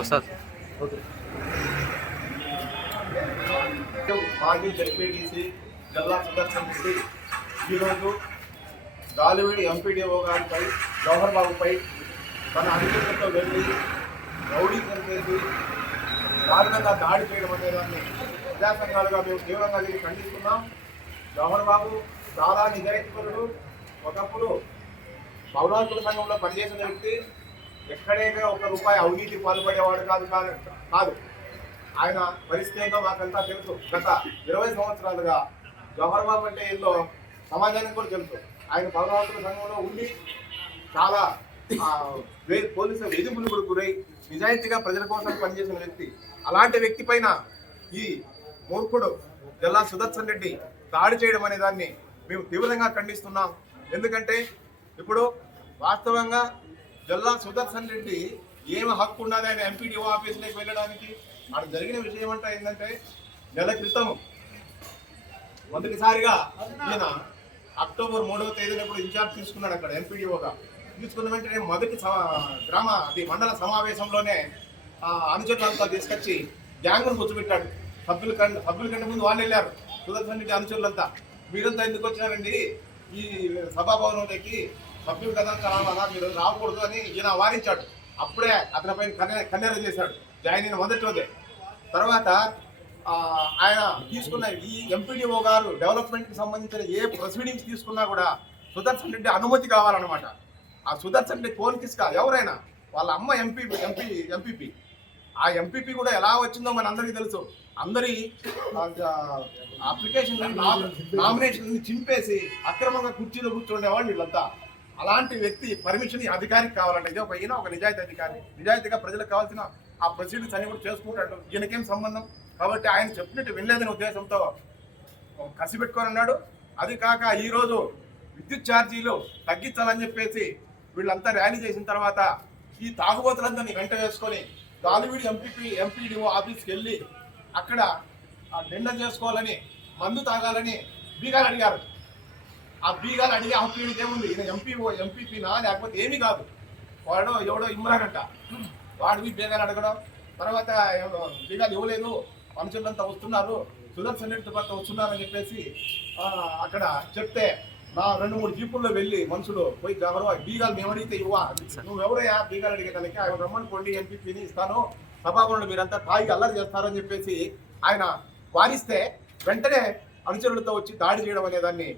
వస్తుంది. మాజీ జడ్పీటీసీ జిల్లా సుదర్శన్ రెడ్డి. ఈరోజు గాలివీడి ఎంపీడీఓ గారిపై జవహర్ బాబుపై తన అధికారులతో వెళ్ళి రౌడీకరణ చేసి దారుణంగా దాడి చేయడం అనే దాన్ని ప్రజా సంఘాలుగా మేము తీవ్రంగా దీన్ని ఖండిస్తున్నాం. జవహర్ బాబు చాలా నిజాయితీపరుడు. ఒకప్పుడు పౌరాకుల సంఘంలో పనిచేసిన వ్యక్తి ఎక్కడైనా ఒక రూపాయి అవినీతి పాల్పడేవాడు కాదు కాదు కాదు. ఆయన పరిస్థితిలో మాకంతా తెలుసు. గత ఇరవై సంవత్సరాలుగా జవహర్ బాబు అంటే ఏందో సమాజానికి కూడా తెలుసు. ఆయన పౌరాకుల సంఘంలో ఉండి చాలా పోలీసు వే- వేధింపులు కూడా గురై నిజాయితీగా ప్రజల కోసం పనిచేసిన వ్యక్తి. అలాంటి వ్యక్తి పైన ఈ మూర్ఖుడు జిల్లా సుదర్శన్ రెడ్డి దాడి చేయడం అనే దాన్ని మేము తీవ్రంగా ఖండిస్తున్నాం. ఎందుకంటే ఇప్పుడు వాస్తవంగా జల్లా సుదర్శన్ రెడ్డి ఏమి హక్కు ఉన్నది ఆయన ఎంపీడీఓ ఆఫీస్లోకి వెళ్ళడానికి? అక్కడ జరిగిన విషయం అంటే ఏంటంటే నెల క్రితం మొదటిసారిగా ఈయన అక్టోబర్ మూడవ తేదీన ఇప్పుడు ఇన్ఛార్జ్ తీసుకున్నాడు అక్కడ ఎంపీడీఓగా తీసుకున్న వెంటనే మొదటి గ్రామ అది మండల సమావేశంలోనే ఆ, అనుచరులంతా తీసుకొచ్చి గ్యాంగ్ను కూర్చోబెట్టాడు. సభ్యుల కంటే సభ్యుల కంటే ముందు వాళ్ళు వెళ్ళారు. సుదర్శన్ రెడ్డి అనుచరులంతా. మీరంతా ఎందుకు వచ్చినారండి? ఈ సభాభవనంలోకి పబ్లిక్ కదా చాలా మీరు రాకూడదు అని ఈయన వారించాడు అప్పుడే అతని పైన కన్నె కన్నెర చేశాడు. జాయిన్ అయిన మొదటి రోజే. తర్వాత ఆ, ఆయన తీసుకున్న ఈ ఎంపీడీఓ గారు డెవలప్మెంట్కి సంబంధించిన ఏ ప్రొసీడింగ్స్ తీసుకున్నా కూడా సుదర్శన్ రెడ్డి అనుమతి కావాలన్నమాట. ఆ సుదర్శన్ రెడ్డి ఫోన్ కిస్ కాదు ఎవరైనా వాళ్ళ అమ్మ ఎంపీ ఎంపీ ఎంపీపీ ఆ ఎంపీపీ కూడా ఎలా వచ్చిందో మన అందరికీ తెలుసు. అందరి అప్లికేషన్ నామినేషన్ చింపేసి అక్రమంగా కుర్చీలో కూర్చుండేవాళ్ళు వీళ్ళంతా. అలాంటి వ్యక్తి పర్మిషన్ అధికారికి కావాలండి ఇది ఒక ఈయన ఒక నిజాయితీ అధికారి. నిజాయితీగా ప్రజలకు కావాల్సిన ఆ ప్రొసీడింగ్స్ అన్ని కూడా చేసుకుంటాడు. ఈయనకేం సంబంధం? కాబట్టి ఆయన చెప్పినట్టు వినలేదనే ఉద్దేశంతో కసి పెట్టుకొని ఉన్నాడు. అది కాక ఈరోజు విద్యుత్ ఛార్జీలు తగ్గించాలని చెప్పేసి వీళ్ళంతా ర్యాలీ చేసిన తర్వాత ఈ తాగుబోతులందరినీ వెంట వేసుకొని గాలివీడి ఎంపీపీ ఎంపీడీఓ ఆఫీస్కి వెళ్ళి అక్కడ నిండ చేసుకోవాలని మందు తాగాలని బీగాలు అడిగారు. ఆ బీగాలు అడిగే హక్కు ఏముంది? ఈయన ఎంపీ ఎంపీపీనా? లేకపోతే ఏమీ కాదు. వాడు ఎవడో ఇమ్మరానంట వాడు బీ బీగాలు అడగడం. తర్వాత ఎవడో బీగాలు ఇవ్వలేదు. మనుషులంతా వస్తున్నారు. సుదర్శన్ రెడ్డి భర్త వస్తున్నారని చెప్పేసి అక్కడ చెప్తే నా రెండు మూడు జీపుల్లో వెళ్ళి మనుషులు పోయి ఎవరో బీగాలు మేము అడిగితే ఇవ్వా. నువ్వెవరయ్యా బీగాలు అడిగేదానికి ఆయన రమ్మనుకోండి ఎంపీపీని ఇస్తాను. సభాభవన్లో మీరంతా తాగి అల్లరి చేస్తారని చెప్పేసి ఆయన వారిస్తే వెంటనే అనుచరులతో వచ్చి దాడి చేయడం అనేదాన్ని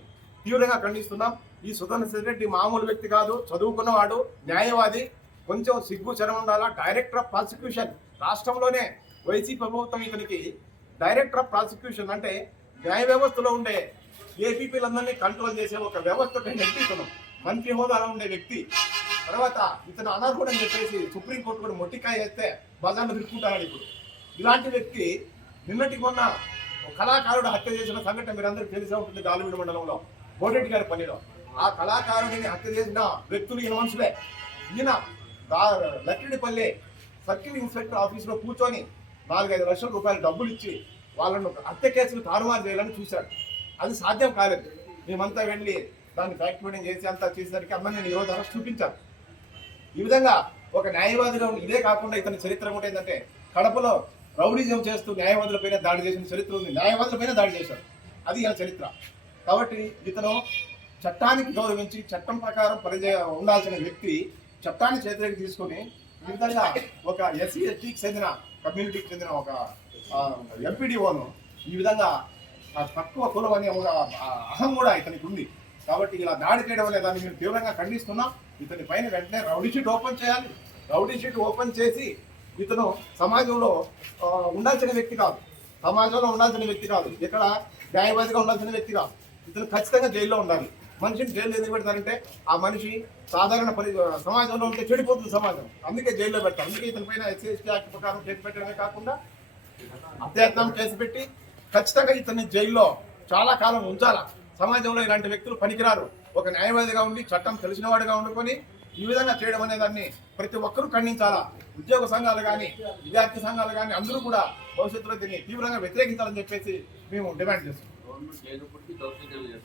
తీవ్రంగా ఖండిస్తున్నాం. ఈ సుధన్ రెడ్డి మామూలు వ్యక్తి కాదు చదువుకున్నవాడు న్యాయవాది కొంచెం సిగ్గు చరం ఉండాలా? డైరెక్టర్ ఆఫ్ ప్రాసిక్యూషన్ రాష్ట్రంలోనే వైసీపీ ప్రభుత్వం ఇతనికి డైరెక్టర్ ఆఫ్ ప్రాసిక్యూషన్ అంటే న్యాయ వ్యవస్థలో ఉండే ఏపీపీలందరినీ కంట్రోల్ చేసే ఒక వ్యవస్థ నెట్టితను మంత్రి హోదాలో ఉండే వ్యక్తి. తర్వాత ఇతను అనర్హుడు అని చెప్పేసి సుప్రీంకోర్టు కూడా మొట్టికాయ వేస్తే బజార్లు తిట్టుకుంటాడు ఇప్పుడు. ఇలాంటి వ్యక్తి నిన్నటికి మొన్న కళాకారుడు హత్య చేసిన సంఘటన మీరందరూ తెలిసే ఉంటుంది గాలివీడు మండలంలో. కోటెడ్డి గారి పనిలో. ఆ కళాకారుడిని హత్య చేసిన వ్యక్తులు ఈయన మనుషులే. ఈయన లక్కిడిపల్లి సర్కిల్ ఇన్స్పెక్టర్ ఆఫీసులో కూర్చొని నాలుగైదు లక్షల రూపాయలు డబ్బులు ఇచ్చి వాళ్ళను హత్య కేసులు తారుమారు చేయాలని చూశాడు. అది సాధ్యం కాలేదు. మేమంతా వెళ్ళి దాన్ని ఫ్యాక్ట్ చేసి అంతా చేసేసరికి అమ్మ నేను ఈరోజు అరెస్ట్ చూపించాను ఈ విధంగా ఒక న్యాయవాదిగా ఇదే కాకుండా ఇతని చరిత్ర కూడా ఏంటంటే కడపలో రౌడిజం చేస్తూ న్యాయవాదులపైన దాడి చేసిన చరిత్ర ఉంది. న్యాయవాదులపైన దాడి చేశాడు అది ఈయన చరిత్ర. కాబట్టి ఇతను చట్టానికి గౌరవించి చట్టం ప్రకారం పనిచే ఉండాల్సిన వ్యక్తి చట్టాన్ని చేతిలోకి తీసుకొని ఈ విధంగా ఒక ఎస్సీ ఎస్టీకి చెందిన కమ్యూనిటీకి చెందిన ఒక ఎంపీడీఓను ఈ విధంగా తక్కువ కులం అనే ఒక అహం కూడా ఇతనికి ఉంది. కాబట్టి ఇలా దాడి చేయడం అనే దాన్ని మేము తీవ్రంగా ఖండిస్తున్నాం. ఇతని పైన వెంటనే రౌడీ షీట్ ఓపెన్ చేయాలి. రౌడీ షీట్ ఓపెన్ చేసి ఇతను సమాజంలో ఉండాల్సిన వ్యక్తి కాదు. సమాజంలో ఉండాల్సిన వ్యక్తి కాదు. ఇక్కడ న్యాయవాదిగా ఉండాల్సిన వ్యక్తి కాదు. ఇతను ఖచ్చితంగా జైల్లో ఉండాలి. మనిషిని జైల్లో ఎందుకు పెడతారంటే ఆ మనిషి సాధారణ పరి సమాజంలో ఉంటే చెడిపోతుంది సమాజం. అందుకే జైల్లో పెడతారు. అందుకే ఇతని పైన ఎస్సీ ఎస్టీ యాక్ట్ ప్రకారం కేసు పెట్టడమే కాకుండా అత్యర్థం కేసు పెట్టి ఖచ్చితంగా ఇతన్ని జైల్లో చాలా కాలం ఉంచాలా. సమాజంలో ఇలాంటి వ్యక్తులు పనికిరారు. ఒక న్యాయవాదిగా ఉండి చట్టం తెలిసినవాడిగా ఉండుకొని ఈ విధంగా చేయడం అనే దాన్ని ప్రతి ఒక్కరూ ఖండించాలా. ఉద్యోగ సంఘాలు కానీ విద్యార్థి సంఘాలు కానీ అందరూ కూడా భవిష్యత్తులో దీన్ని తీవ్రంగా వ్యతిరేకించాలని చెప్పేసి మేము డిమాండ్ చేస్తున్నాం. గవర్నమెంట్ లేనప్పటికీ దౌర్జన్యాలు చేస్తారు